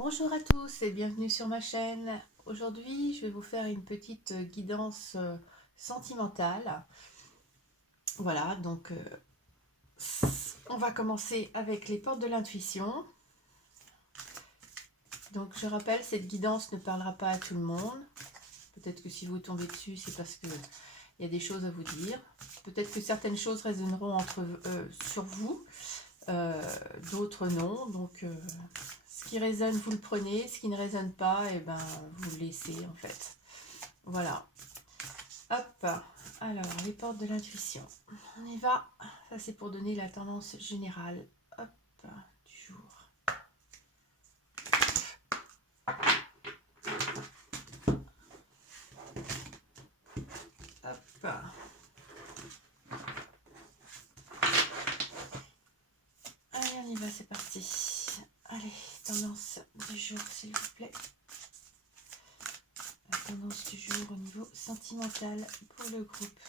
Bonjour à tous et bienvenue sur ma chaîne. Aujourd'hui, je vais vous faire une petite guidance sentimentale. Voilà, donc on va commencer avec les portes de l'intuition. Donc je rappelle, cette guidance ne parlera pas à tout le monde. Peut-être que si vous tombez dessus, c'est parce qu'il y a des choses à vous dire. Peut-être que certaines choses résonneront sur vous, d'autres non. Donc ce qui résonne, vous le prenez. Ce qui ne résonne pas, et ben, vous le laissez en fait. Voilà. Hop. Alors, les portes de l'intuition. On y va. Ça, c'est pour donner la tendance générale. Hop. Du jour. Hop. Allez, on y va, c'est parti. Allez, tendance du jour, s'il vous plaît. La tendance du jour au niveau sentimental pour le groupe.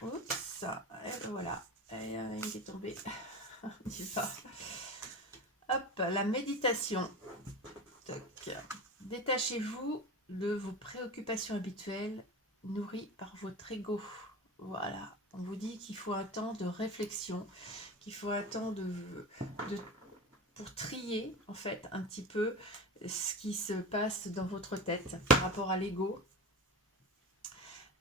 Oups. Et voilà. Et il est tombé. On y va. Hop, la méditation. Toc. Détachez-vous de vos préoccupations habituelles nourries par votre ego. Voilà, on vous dit qu'il faut un temps de réflexion, qu'il faut un temps pour trier en fait un petit peu ce qui se passe dans votre tête par rapport à l'ego.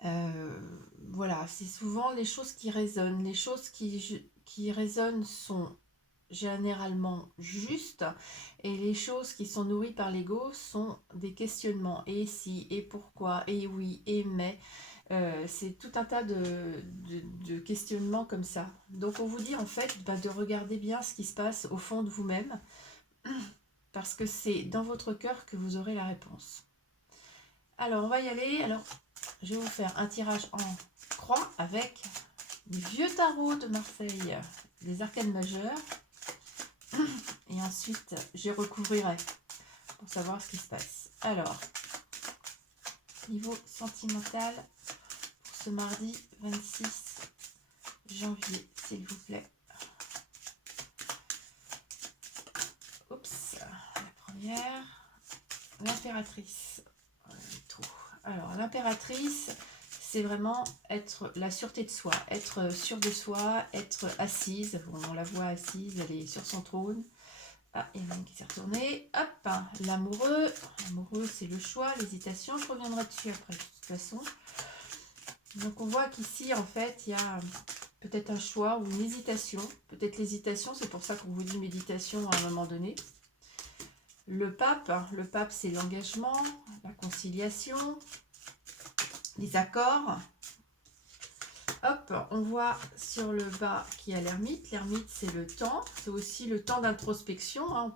Voilà, c'est souvent les choses qui résonnent. Les choses qui résonnent sont généralement justes, et les choses qui sont nourries par l'ego sont des questionnements. Et si, et pourquoi, et oui, et mais. C'est tout un tas de questionnements comme ça. Donc on vous dit en fait de regarder bien ce qui se passe au fond de vous-même, parce que c'est dans votre cœur que vous aurez la réponse. Alors on va y aller. Alors je vais vous faire un tirage en croix avec du vieux tarot de Marseille, des arcanes majeures. Et ensuite, je recouvrirai pour savoir ce qui se passe. Alors, niveau sentimental, pour ce mardi 26 janvier, s'il vous plaît. Oups, la première, l'impératrice. Alors, l'impératrice, c'est vraiment être la sûreté de soi, être sûr de soi, être assise. On la voit assise, elle est sur son trône. Ah, il y en a une qui s'est retournée. Hop, l'amoureux. L'amoureux, c'est le choix, l'hésitation. Je reviendrai dessus après, de toute façon. Donc, on voit qu'ici, en fait, il y a peut-être un choix ou une hésitation. Peut-être l'hésitation, c'est pour ça qu'on vous dit méditation à un moment donné. Le pape, c'est l'engagement, la conciliation, les accords. Hop, on voit sur le bas qu'il y a l'ermite. L'ermite, c'est le temps. C'est aussi le temps d'introspection. On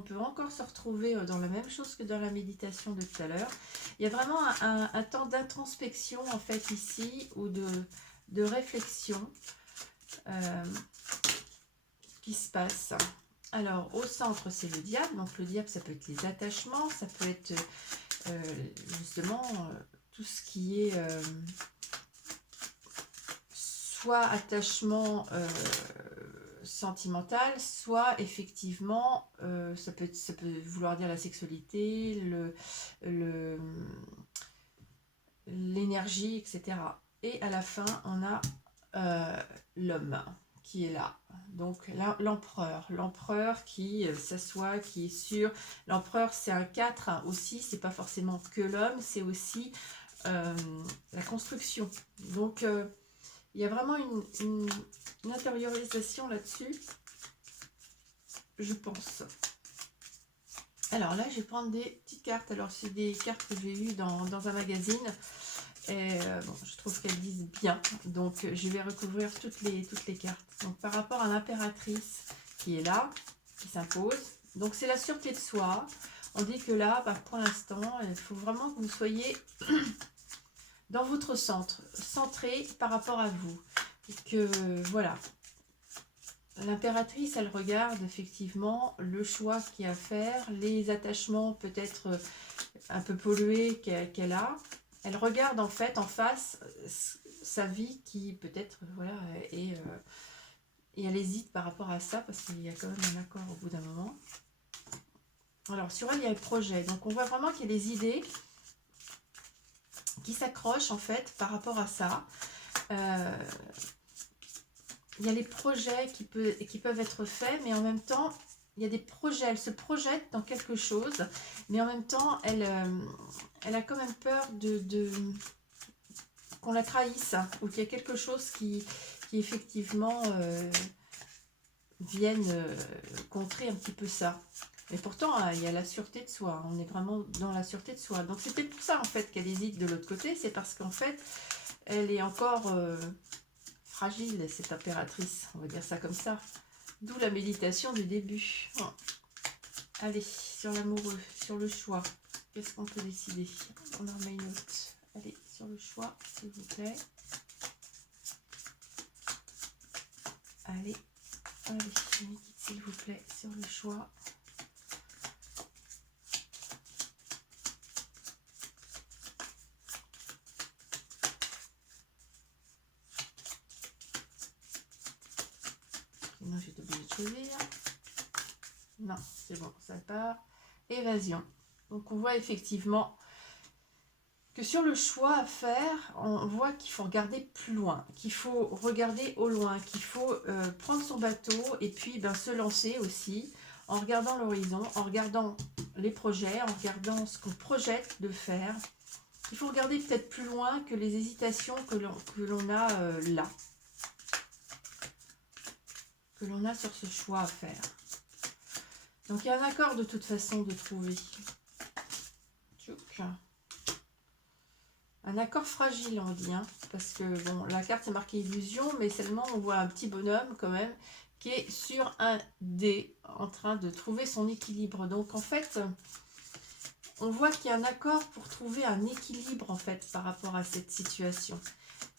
peut encore se retrouver dans la même chose que dans la méditation de tout à l'heure. Il y a vraiment un temps d'introspection, en fait, ici, ou de réflexion qui se passe. Alors, au centre, c'est le diable. Donc, le diable, ça peut être les attachements. Ça peut être justement tout ce qui est... soit attachement sentimental, soit effectivement, ça peut vouloir dire la sexualité, l'énergie, etc. Et à la fin, on a l'homme qui est là. Donc l'empereur qui s'assoit, qui est sûr. L'empereur, c'est un 4 hein, aussi, c'est pas forcément que l'homme, c'est aussi la construction. Donc il y a vraiment une intériorisation là-dessus, je pense. Alors là, je vais prendre des petites cartes. Alors, c'est des cartes que j'ai eues dans un magazine. Et bon, je trouve qu'elles disent bien. Donc, je vais recouvrir toutes les cartes. Donc, par rapport à l'impératrice qui est là, qui s'impose. Donc, c'est la sûreté de soi. On dit que là, pour l'instant, il faut vraiment que vous soyez dans votre centre, centré par rapport à vous. Et que, voilà, l'impératrice, elle regarde effectivement le choix qu'il y a à faire, les attachements peut-être un peu pollués qu'elle a. Elle regarde en fait en face sa vie qui peut-être voilà, est Et elle hésite par rapport à ça, parce qu'il y a quand même un accord au bout d'un moment. Alors, sur elle, il y a le projet. Donc, on voit vraiment qu'il y a des idées qui s'accrochent, en fait, par rapport à ça. Il y a les projets qui peuvent être faits, mais en même temps, il y a des projets. Elle se projette dans quelque chose, mais en même temps, elle a quand même peur qu'on la trahisse, ou qu'il y a quelque chose qui effectivement vienne contrer un petit peu ça. Mais pourtant, il y a la sûreté de soi. On est vraiment dans la sûreté de soi. Donc c'est peut-être pour ça en fait qu'elle hésite de l'autre côté. C'est parce qu'en fait, elle est encore fragile, cette impératrice. On va dire ça comme ça. D'où la méditation du début. Oh. Allez, sur l'amoureux, sur le choix. Qu'est-ce qu'on peut décider? On en remet une autre. Allez, sur le choix, s'il vous plaît. Allez, s'il vous plaît, sur le choix. Sinon, j'ai été obligée de choisir. Non, c'est bon, ça part. Évasion. Donc, on voit effectivement que sur le choix à faire, on voit qu'il faut regarder plus loin, qu'il faut regarder au loin, qu'il faut prendre son bateau et puis se lancer aussi en regardant l'horizon, en regardant les projets, en regardant ce qu'on projette de faire. Il faut regarder peut-être plus loin que les hésitations que l'on a là, que l'on a sur ce choix à faire. Donc il y a un accord de toute façon de trouver. Un accord fragile, on dit, hein, parce que bon, la carte est marquée illusion, mais seulement on voit un petit bonhomme quand même qui est sur un dé en train de trouver son équilibre. Donc en fait, on voit qu'il y a un accord pour trouver un équilibre en fait par rapport à cette situation.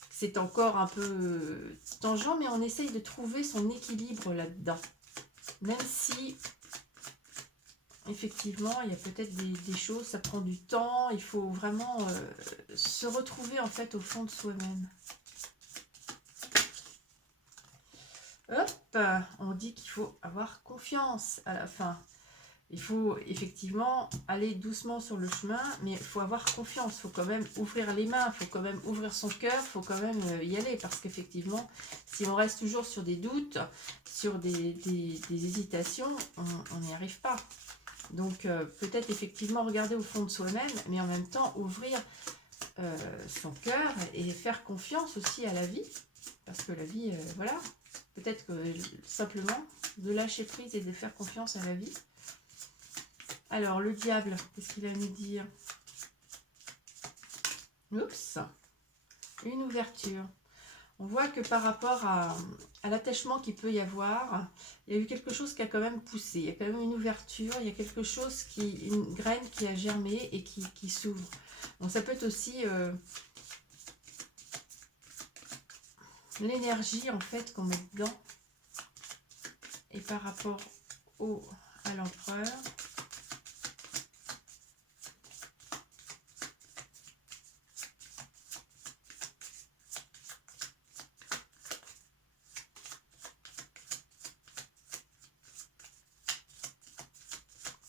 C'est encore un peu tangent, mais on essaye de trouver son équilibre là-dedans. Même si effectivement, il y a peut-être des choses, ça prend du temps, il faut vraiment se retrouver en fait au fond de soi-même. Hop, on dit qu'il faut avoir confiance à la fin. Il faut effectivement aller doucement sur le chemin, mais il faut avoir confiance, il faut quand même ouvrir les mains, il faut quand même ouvrir son cœur, il faut quand même y aller, parce qu'effectivement, si on reste toujours sur des doutes, sur des hésitations, on n'y arrive pas. Donc peut-être effectivement regarder au fond de soi-même, mais en même temps ouvrir son cœur et faire confiance aussi à la vie. Parce que la vie, voilà, peut-être que simplement de lâcher prise et de faire confiance à la vie. Alors le diable, qu'est-ce qu'il a à nous dire? Oups, une ouverture. On voit que par rapport à l'attachement qu'il peut y avoir, il y a eu quelque chose qui a quand même poussé. Il y a quand même une ouverture, il y a quelque chose une graine qui a germé et qui s'ouvre. Donc ça peut être aussi l'énergie en fait qu'on met dedans. Et par rapport à l'empereur.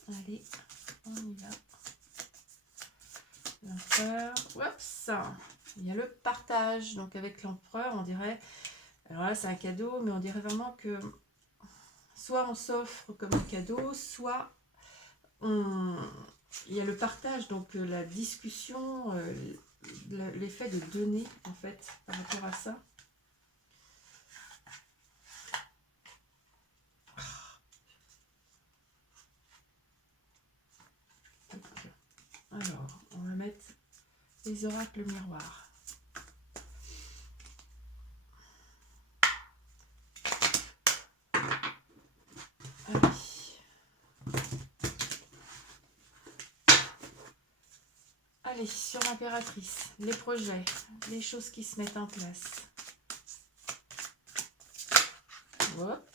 Allez, on y va. L'empereur. Oups. Il y a le partage. Donc avec l'empereur, on dirait... Alors là, c'est un cadeau, mais on dirait vraiment que soit on s'offre comme un cadeau, soit il y a le partage, donc la discussion, l'effet de donner, en fait, par rapport à ça. Alors, on va mettre les oracles miroirs. Allez. Allez, sur l'impératrice, les projets, les choses qui se mettent en place. Hop.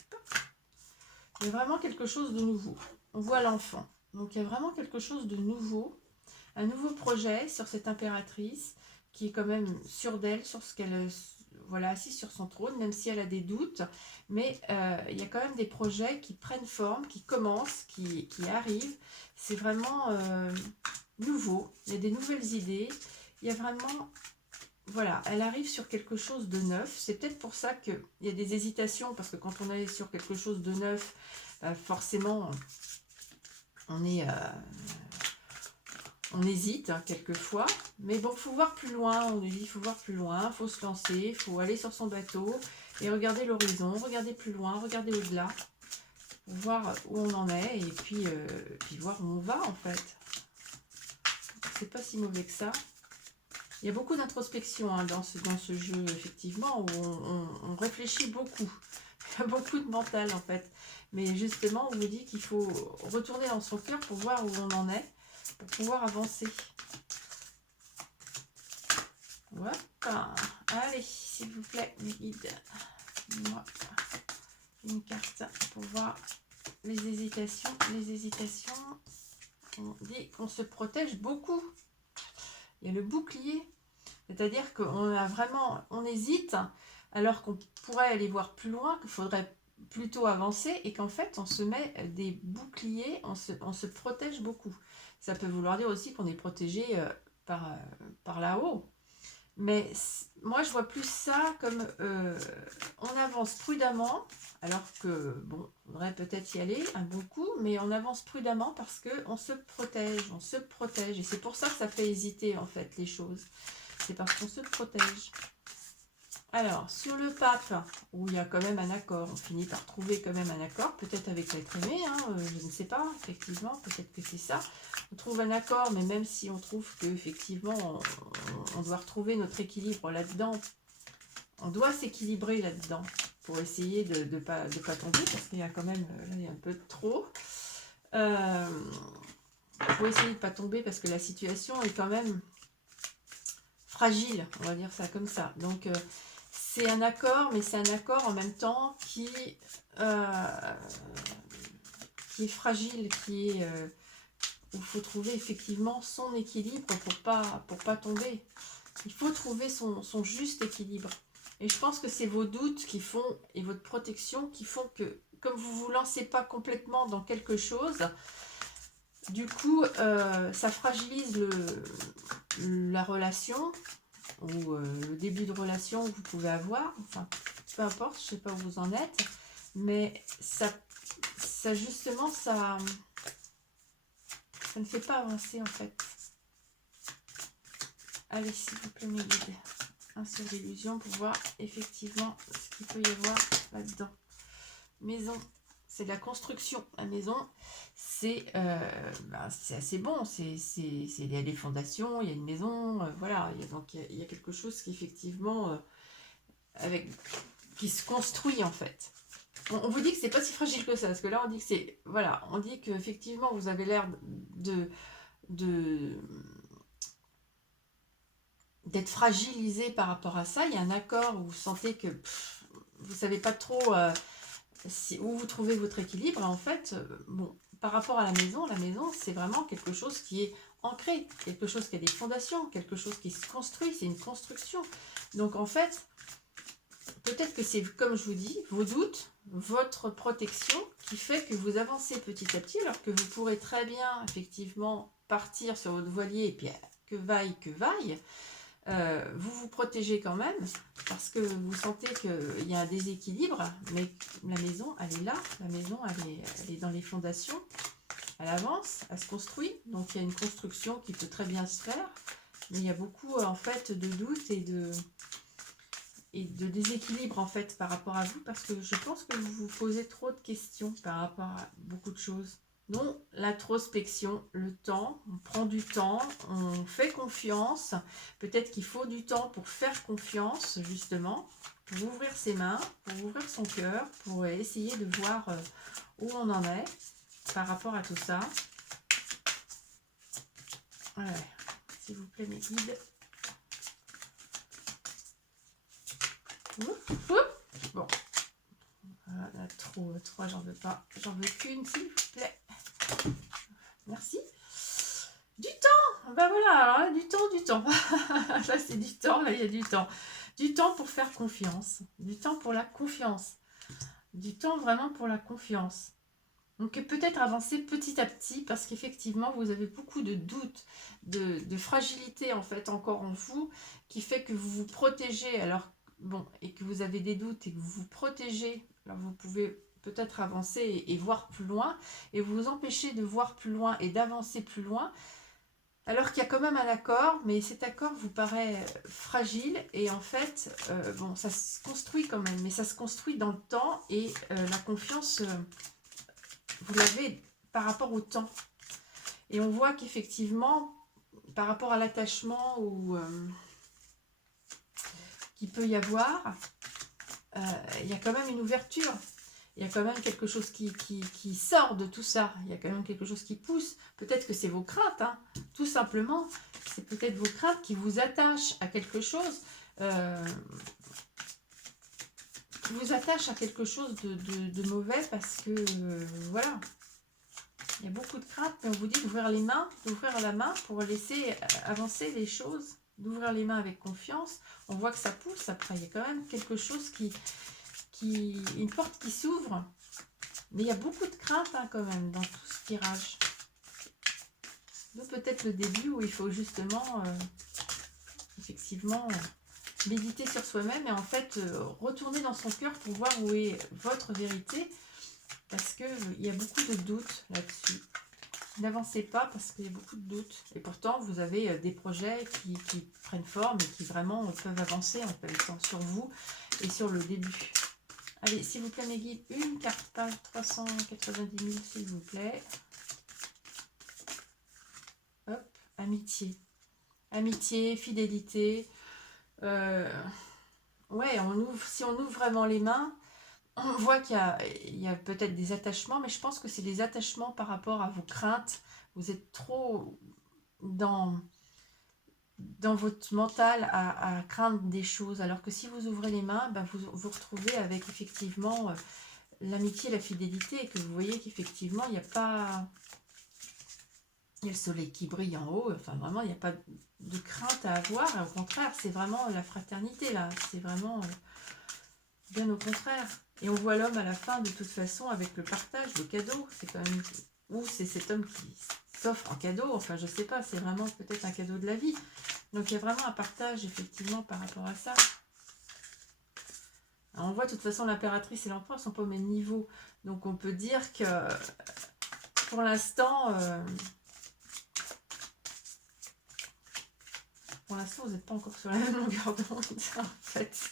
Il y a vraiment quelque chose de nouveau. On voit l'enfant. Donc, il y a vraiment quelque chose de nouveau. Un nouveau projet sur cette impératrice qui est quand même sûre d'elle, sur ce qu'elle voilà, assise sur son trône, même si elle a des doutes. Mais il y a quand même des projets qui prennent forme, qui commencent, qui arrivent. C'est vraiment nouveau. Il y a des nouvelles idées. Il y a vraiment... Voilà, elle arrive sur quelque chose de neuf. C'est peut-être pour ça qu'il y a des hésitations, parce que quand on est sur quelque chose de neuf, forcément, on est... on hésite hein, quelquefois, mais bon, il faut voir plus loin, on nous dit, il faut voir plus loin, il faut se lancer, il faut aller sur son bateau et regarder l'horizon, regarder plus loin, regarder au-delà, pour voir où on en est et puis voir où on va en fait. C'est pas si mauvais que ça. Il y a beaucoup d'introspection hein, dans ce jeu, effectivement, où on réfléchit beaucoup. Il y a beaucoup de mental en fait. Mais justement, on vous dit qu'il faut retourner dans son cœur pour voir où on en est, pour pouvoir avancer. Voilà. Allez, s'il vous plaît, mes guides. Moi, une carte pour voir les hésitations. Les hésitations, on dit qu'on se protège beaucoup. Il y a le bouclier. C'est-à-dire qu'on a vraiment, on hésite, alors qu'on pourrait aller voir plus loin, qu'il faudrait plutôt avancer, et qu'en fait, on se met des boucliers, on se protège beaucoup. Ça peut vouloir dire aussi qu'on est protégé par là-haut. Mais moi, je vois plus ça comme on avance prudemment, alors que, bon, il faudrait peut-être y aller un bon coup, mais on avance prudemment parce qu'on se protège. Et c'est pour ça que ça fait hésiter, en fait, les choses. C'est parce qu'on se protège. Alors, sur le pape, où il y a quand même un accord, on finit par trouver quand même un accord, peut-être avec l'être aimé, hein, je ne sais pas, effectivement, peut-être que c'est ça. On trouve un accord, mais même si on trouve qu'effectivement, on doit retrouver notre équilibre là-dedans, on doit s'équilibrer là-dedans pour essayer de ne pas tomber, parce qu'il y a quand même, là, il y a un peu de trop. Pour essayer de ne pas tomber, parce que la situation est quand même fragile, on va dire ça comme ça. Donc, c'est un accord, mais c'est un accord en même temps qui est fragile, où il faut trouver effectivement son équilibre pour pas tomber. Il faut trouver son juste équilibre. Et je pense que c'est vos doutes qui font, et votre protection qui font que, comme vous ne vous lancez pas complètement dans quelque chose, du coup, ça fragilise la relation, ou le début de relation que vous pouvez avoir, enfin, peu importe, je ne sais pas où vous en êtes, mais ça justement, ça ne fait pas avancer en fait. Allez, s'il vous plaît, mes guides, un sur l'illusion pour voir effectivement ce qu'il peut y avoir là-dedans. Maison, c'est de la construction. La maison, c'est assez bon. Il y a des fondations, il y a une maison, voilà. Donc il y a quelque chose qui effectivement qui se construit en fait. On vous dit que c'est pas si fragile que ça, parce que là on dit que c'est, voilà, on dit qu'effectivement vous avez l'air d'être fragilisé par rapport à ça. Il y a un accord où vous sentez que vous savez pas trop où vous trouvez votre équilibre. Et en fait, bon, par rapport à la maison c'est vraiment quelque chose qui est ancré, quelque chose qui a des fondations, quelque chose qui se construit, c'est une construction. Donc en fait, peut-être que c'est, comme je vous dis, vos doutes, votre protection qui fait que vous avancez petit à petit, alors que vous pourrez très bien effectivement partir sur votre voilier et puis que vaille, vous vous protégez quand même parce que vous sentez qu'il y a un déséquilibre, mais la maison, elle est là, la maison, elle est dans les fondations, elle avance, elle se construit, donc il y a une construction qui peut très bien se faire, mais il y a beaucoup en fait de doutes et de déséquilibre en fait par rapport à vous, parce que je pense que vous vous posez trop de questions par rapport à beaucoup de choses. Non, l'introspection, le temps, on prend du temps, on fait confiance. Peut-être qu'il faut du temps pour faire confiance, justement, pour ouvrir ses mains, pour ouvrir son cœur, pour essayer de voir où on en est par rapport à tout ça. Ouais, s'il vous plaît, mes guides. Bon, voilà, trop, j'en veux pas. J'en veux qu'une, s'il vous plaît. Merci. Du temps. Ben voilà, alors, du temps. Là, c'est du temps, là, il y a du temps. Du temps pour faire confiance. Du temps pour la confiance. Du temps vraiment pour la confiance. Donc peut-être avancer petit à petit parce qu'effectivement vous avez beaucoup de doutes, de fragilité en fait encore en vous qui fait que vous vous protégez alors bon et que vous avez des doutes et que vous vous protégez. Alors vous pouvez peut-être avancer et voir plus loin et vous empêchez de voir plus loin et d'avancer plus loin alors qu'il y a quand même un accord, mais cet accord vous paraît fragile et en fait bon ça se construit quand même, mais ça se construit dans le temps et la confiance vous l'avez par rapport au temps. Et on voit qu'effectivement, par rapport à l'attachement qu'il peut y avoir, il y a quand même une ouverture. Il y a quand même quelque chose qui sort de tout ça. Il y a quand même quelque chose qui pousse. Peut-être que c'est vos craintes, hein. Tout simplement. C'est peut-être vos craintes qui vous attachent à quelque chose. Qui vous attachent à quelque chose de mauvais parce que, voilà. Il y a beaucoup de craintes, mais on vous dit d'ouvrir les mains, d'ouvrir la main pour laisser avancer les choses, d'ouvrir les mains avec confiance. On voit que ça pousse après, il y a quand même quelque chose une porte qui s'ouvre. Mais il y a beaucoup de craintes hein, quand même dans tout ce tirage. Donc peut-être le début où il faut justement, effectivement, méditer sur soi-même et en fait retourner dans son cœur pour voir où est votre vérité. Parce qu'il y a beaucoup de doutes là-dessus. N'avancez pas parce qu'il y a beaucoup de doutes. Et pourtant, vous avez des projets qui prennent forme et qui vraiment peuvent avancer en fait sur vous et sur le début. Allez, s'il vous plaît, mes guides, une carte, page 390 000, s'il vous plaît. Hop, amitié. Amitié, fidélité. Ouais, si on ouvre vraiment les mains, on voit qu'il y a peut-être des attachements, mais je pense que c'est des attachements par rapport à vos craintes. Vous êtes trop dans votre mental à craindre des choses. Alors que si vous ouvrez les mains, ben vous vous retrouvez avec effectivement l'amitié, la fidélité, et que vous voyez qu'effectivement, il n'y a pas... Il y a le soleil qui brille en haut, enfin vraiment, il n'y a pas de crainte à avoir. Et au contraire, c'est vraiment la fraternité, là. C'est vraiment bien au contraire. Et on voit l'homme à la fin, de toute façon, avec le partage, le cadeau. C'est quand même... Ou c'est cet homme qui s'offre en cadeau. Enfin, je sais pas, c'est vraiment peut-être un cadeau de la vie. Donc, il y a vraiment un partage, effectivement, par rapport à ça. Alors, on voit, de toute façon, l'impératrice et l'empereur ne sont pas au même niveau. Donc, on peut dire que, pour l'instant... Pour l'instant, vous n'êtes pas encore sur la même longueur d'onde, en fait.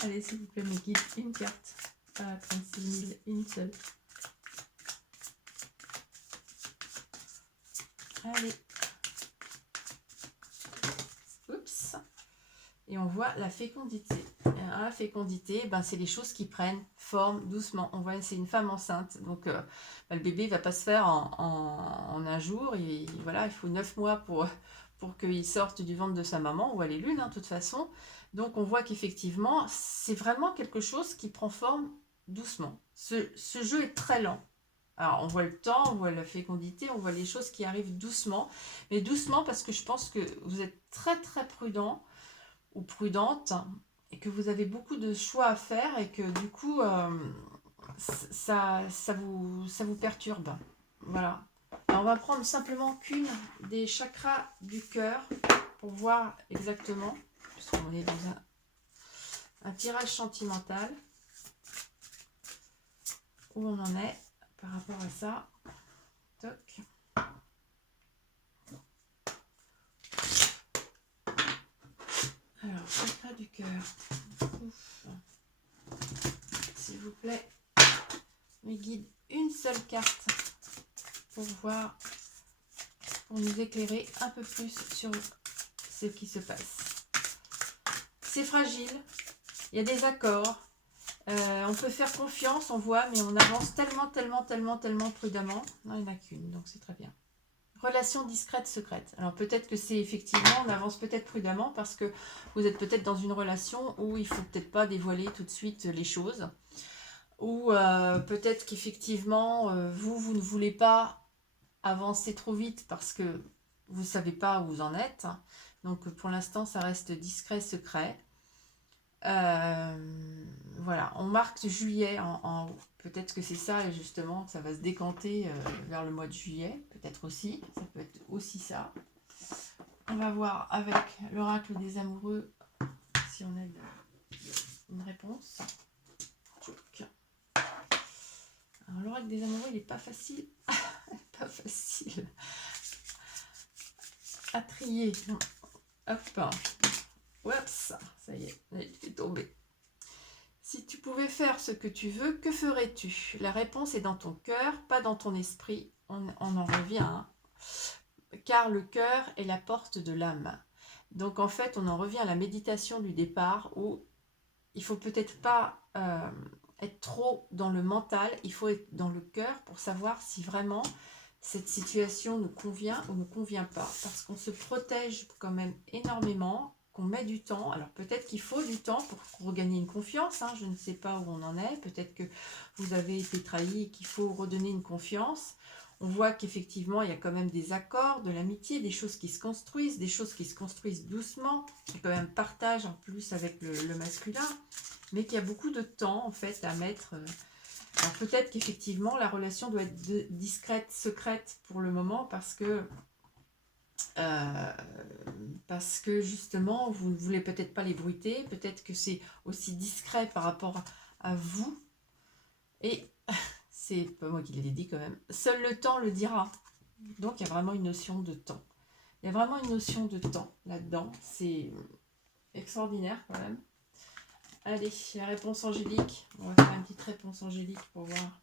Allez, s'il vous plaît, mes guides, une carte. Pas 36 000, une seule. Allez. Oups. Et on voit la fécondité. La fécondité, ben, c'est les choses qui prennent forme doucement. On voit, c'est une femme enceinte. Donc, ben, le bébé ne va pas se faire en un jour. Et voilà, il faut 9 mois pour qu'il sorte du ventre de sa maman, ou elle est l'une, hein, de toute façon. Donc, on voit qu'effectivement, c'est vraiment quelque chose qui prend forme doucement. Ce jeu est très lent. Alors, on voit le temps, on voit la fécondité, on voit les choses qui arrivent doucement. Mais doucement parce que je pense que vous êtes très, très prudent ou prudente et que vous avez beaucoup de choix à faire et que du coup, ça vous perturbe. Voilà. Alors, on va prendre simplement qu'une des chakras du cœur pour voir exactement, puisqu'on est dans un tirage sentimental, où on en est par rapport à ça. Toc. Alors, chakra du cœur. S'il vous plaît, mes guides, une seule carte pour voir, pour nous éclairer un peu plus sur ce qui se passe. C'est fragile, il y a des accords, on peut faire confiance, on voit, mais on avance tellement prudemment. Non, il n'y en a qu'une, donc c'est très bien. Relation discrète, secrète. Alors peut-être que c'est effectivement, on avance peut-être prudemment parce que vous êtes peut-être dans une relation où il ne faut peut-être pas dévoiler tout de suite les choses. Ou peut-être qu'effectivement, vous ne voulez pas avancer trop vite parce que vous ne savez pas où vous en êtes. Donc pour l'instant, ça reste discret, secret. Voilà, on marque juillet en haut. Peut-être que c'est ça, et justement, ça va se décanter vers le mois de juillet. Peut-être aussi. Ça peut être aussi ça. On va voir avec l'oracle des amoureux si on a une réponse. Alors, l'oracle des amoureux, il n'est pas facile. Pas facile à trier. Hop. Oups, ça y est, il est tombé. Si tu pouvais faire ce que tu veux, que ferais-tu? La réponse est dans ton cœur, pas dans ton esprit. On en revient, hein. Car le cœur est la porte de l'âme. Donc en fait, on en revient à la méditation du départ où il faut peut-être pas être trop dans le mental, il faut être dans le cœur pour savoir si vraiment cette situation nous convient ou ne convient pas. Parce qu'on se protège quand même énormément, qu'on met du temps. Alors peut-être qu'il faut du temps pour regagner une confiance, hein. Je ne sais pas où on en est. Peut-être que vous avez été trahi et qu'il faut redonner une confiance. On voit qu'effectivement, il y a quand même des accords, de l'amitié, des choses qui se construisent, des choses qui se construisent doucement. Il y a quand même partage en plus avec le masculin, mais qu'il y a beaucoup de temps en fait à mettre. Alors peut-être qu'effectivement, la relation doit être discrète, secrète pour le moment parce que justement, vous ne voulez peut-être pas l'ébruiter, peut-être que c'est aussi discret par rapport à vous. Et c'est pas moi qui l'ai dit quand même. Seul le temps le dira. Donc il y a vraiment une notion de temps. Il y a vraiment une notion de temps là-dedans. C'est extraordinaire quand même. Allez, la réponse angélique. On va faire une petite réponse angélique pour voir.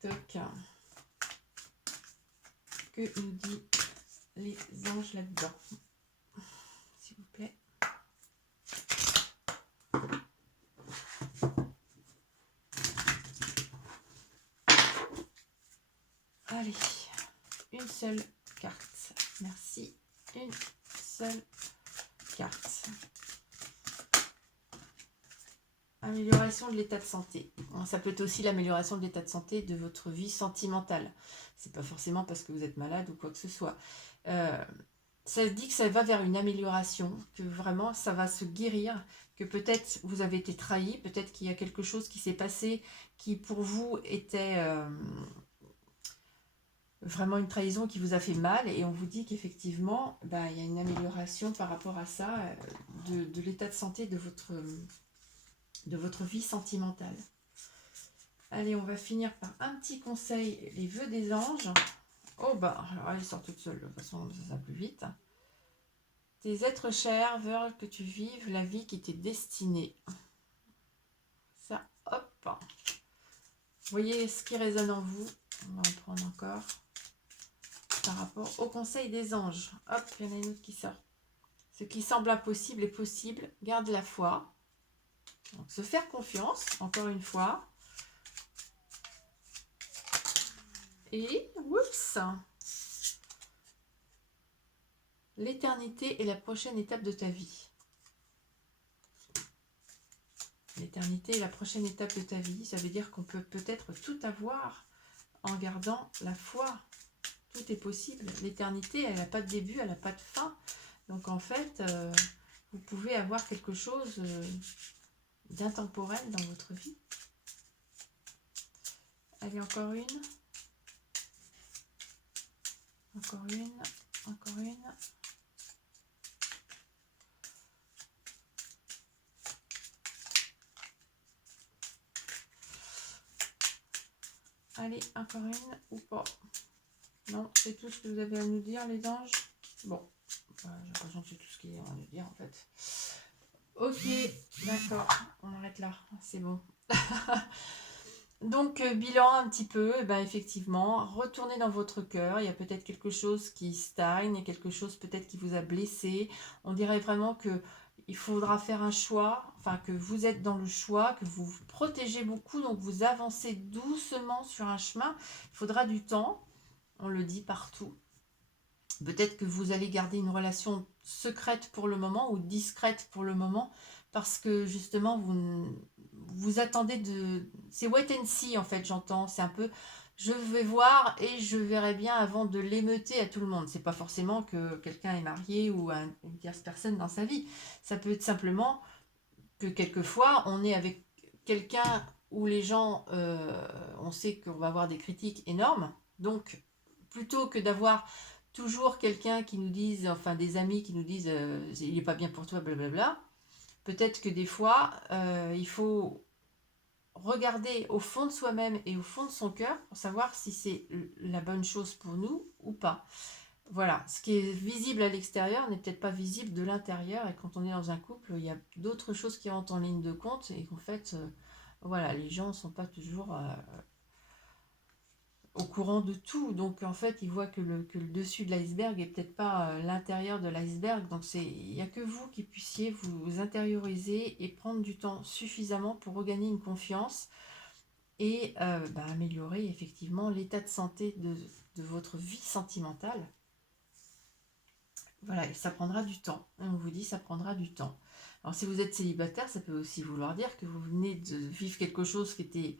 Toc. Que nous dit les anges là-dedans? S'il vous plaît. Allez, une seule carte. Merci. Une seule carte. Amélioration de l'état de santé. Ça peut être aussi l'amélioration de l'état de santé de votre vie sentimentale. C'est pas forcément parce que vous êtes malade ou quoi que ce soit. Ça dit que ça va vers une amélioration, que vraiment ça va se guérir, que peut-être vous avez été trahi, peut-être qu'il y a quelque chose qui s'est passé qui pour vous était vraiment une trahison qui vous a fait mal, et on vous dit qu'effectivement il y a une amélioration par rapport à ça, de l'état de santé de votre vie sentimentale. Allez, on va finir par un petit conseil, les vœux des anges. Oh alors elle sort toute seule, de toute façon ça va plus vite. Tes êtres chers veulent que tu vives la vie qui t'est destinée. Ça, hop. Voyez ce qui résonne en vous. On va en prendre encore. Par rapport au conseil des anges. Hop, il y en a une autre qui sort. Ce qui semble impossible est possible. Garde la foi. Donc, se faire confiance, encore une fois. Et, oups, l'éternité est la prochaine étape de ta vie. L'éternité est la prochaine étape de ta vie. Ça veut dire qu'on peut peut-être tout avoir en gardant la foi. Tout est possible. L'éternité, elle n'a pas de début, elle n'a pas de fin. Donc en fait, vous pouvez avoir quelque chose d'intemporel dans votre vie. Allez, encore une. Encore une. Encore une. Allez, encore une ou pas? Non, c'est tout ce que vous avez à nous dire, les anges. Bon, j'ai l'impression que c'est tout ce qu'il y a à nous dire, en fait. Ok, d'accord, on arrête là, c'est bon. Donc, bilan un petit peu, effectivement, retournez dans votre cœur. Il y a peut-être quelque chose qui stagne, il y a quelque chose peut-être qui vous a blessé. On dirait vraiment que il faudra faire un choix, enfin que vous êtes dans le choix, que vous vous protégez beaucoup, donc vous avancez doucement sur un chemin. Il faudra du temps, on le dit partout. Peut-être que vous allez garder une relation secrète pour le moment ou discrète pour le moment, parce que justement vous attendez de... C'est wait and see en fait, j'entends. C'est un peu, je vais voir et je verrai bien avant de l'émeuter à tout le monde. C'est pas forcément que quelqu'un est marié ou une tierce personne dans sa vie. Ça peut être simplement que quelquefois, on est avec quelqu'un où les gens, on sait qu'on va avoir des critiques énormes. Donc, plutôt que d'avoir toujours quelqu'un qui nous dise, enfin des amis qui nous disent il n'est pas bien pour toi, blablabla, peut-être que des fois, il faut regarder au fond de soi-même et au fond de son cœur pour savoir si c'est la bonne chose pour nous ou pas. Voilà, ce qui est visible à l'extérieur n'est peut-être pas visible de l'intérieur, et quand on est dans un couple, il y a d'autres choses qui rentrent en ligne de compte, et qu'en fait, voilà, les gens ne sont pas toujours au courant de tout, donc en fait, ils voient que le dessus de l'iceberg et peut-être pas l'intérieur de l'iceberg, donc il n'y a que vous qui puissiez vous intérioriser et prendre du temps suffisamment pour regagner une confiance et améliorer effectivement l'état de santé de votre vie sentimentale. Voilà, et ça prendra du temps. On vous dit, ça prendra du temps. Alors, si vous êtes célibataire, ça peut aussi vouloir dire que vous venez de vivre quelque chose qui était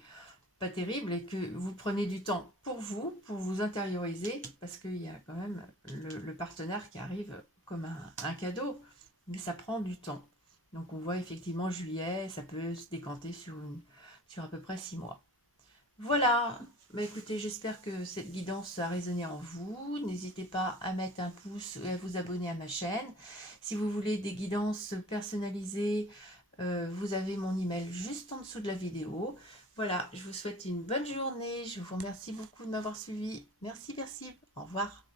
pas terrible et que vous prenez du temps pour vous intérioriser, parce qu'il y a quand même le partenaire qui arrive comme un cadeau, mais ça prend du temps. Donc, on voit effectivement juillet, ça peut se décanter sur à peu près 6 mois. Voilà, bah écoutez, j'espère que cette guidance a résonné en vous. N'hésitez pas à mettre un pouce et à vous abonner à ma chaîne. Si vous voulez des guidances personnalisées, vous avez mon email juste en dessous de la vidéo. Voilà, je vous souhaite une bonne journée. Je vous remercie beaucoup de m'avoir suivi. Merci, merci. Au revoir.